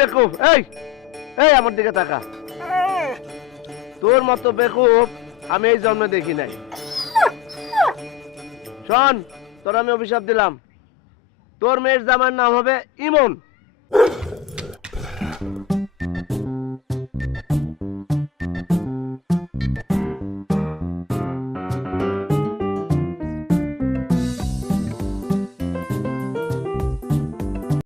বেকুব, এই এই আমার দিকে তাকা। তোর মতো বেকুব আমি এই জন্মে দেখি নাই। শোন, তোর আমি অভিশাপ দিলাম, তোর মেয়ের জামাইয়ের নাম হবে ইমন।